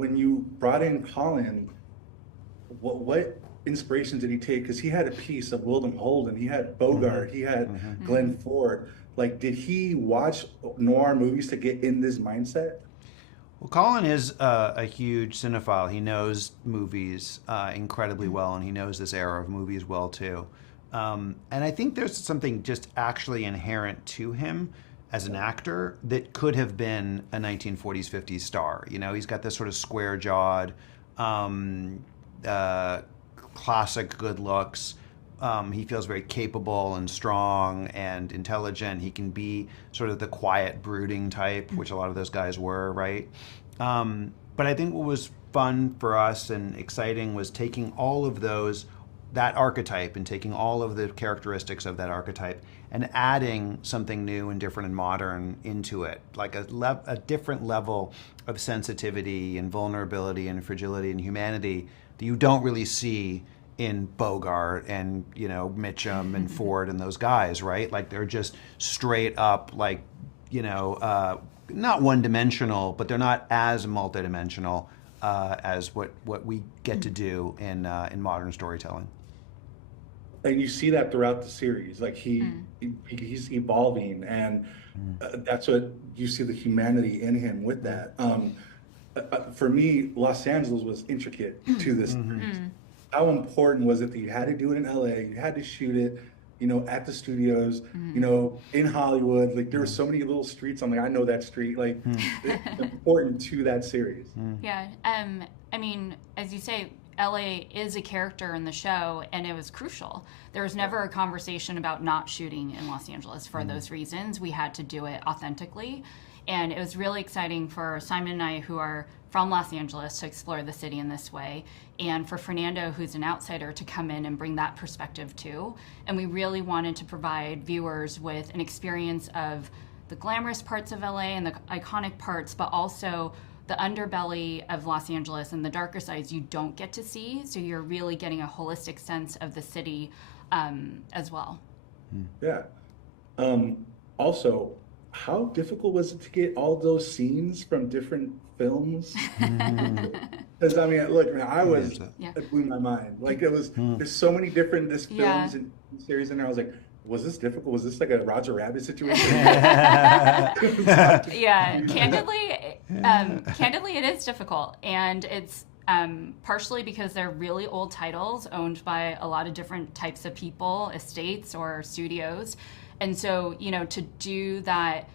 when you brought in Colin, what inspiration did he take? Because he had a piece of William Holden, he had Bogart, he had Glenn Ford. Like, did he watch noir movies to get in this mindset? Well, Colin is a huge cinephile. He knows movies incredibly well, and he knows this era of movies well too. And I think there's something just actually inherent to him as an actor that could have been a 1940s, 50s star. You know, he's got this sort of square-jawed, classic good looks. He feels very capable and strong and intelligent. He can be sort of the quiet, brooding type, which a lot of those guys were, right? But I think what was fun for us and exciting was taking all of that archetype and taking all of the characteristics of that archetype and adding something new and different and modern into it, like a different level of sensitivity and vulnerability and fragility and humanity that you don't really see in Bogart and, you know, Mitchum and Ford and those guys, right? Like, they're just straight up, like, you know, not one-dimensional, but they're not as multidimensional as what we get to do in modern storytelling. And you see that throughout the series. Like, he's evolving, and that's what you see, the humanity in him with that. For me, Los Angeles was intricate to this series. How important was it that you had to do it in LA, you had to shoot it, you know, at the studios, you know, in Hollywood? Like, there were so many little streets. I'm like, I know that street. Like, it's important to that series. Yeah. I mean, as you say, LA is a character in the show, and it was crucial. There was never a conversation about not shooting in Los Angeles for those reasons. We had to do it authentically. And it was really exciting for Simon and I, who are from Los Angeles, to explore the city in this way, and for Fernando, who's an outsider, to come in and bring that perspective too. And we really wanted to provide viewers with an experience of the glamorous parts of LA and the iconic parts, but also the underbelly of Los Angeles and the darker sides you don't get to see. So you're really getting a holistic sense of the city as well. Yeah. Also, how difficult was it to get all those scenes from different films? Because I mean, look, man, it blew my mind. Like, it was, there's so many different films and series in there. I was like, was this difficult? Was this like a Roger Rabbit situation? Yeah, candidly, it is difficult, and it's partially because they're really old titles owned by a lot of different types of people, estates or studios. And so, you know, to do that,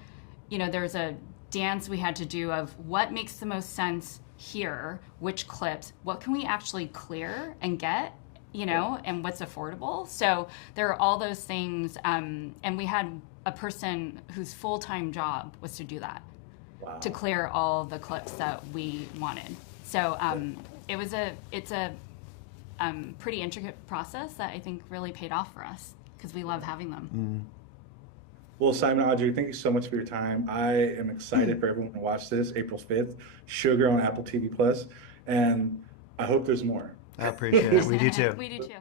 you know, there's a dance we had to do of what makes the most sense here, which clips, what can we actually clear and get, you know, and what's affordable. So there are all those things. And we had a person whose full-time job was to do that, to clear all the clips that we wanted. So it's a pretty intricate process that I think really paid off for us, because we love having them. Well, Simon, Audrey, thank you so much for your time. I am excited for everyone to watch this April 5th, Sugar on Apple TV+, and I hope there's more. I appreciate it. We do too. We do too.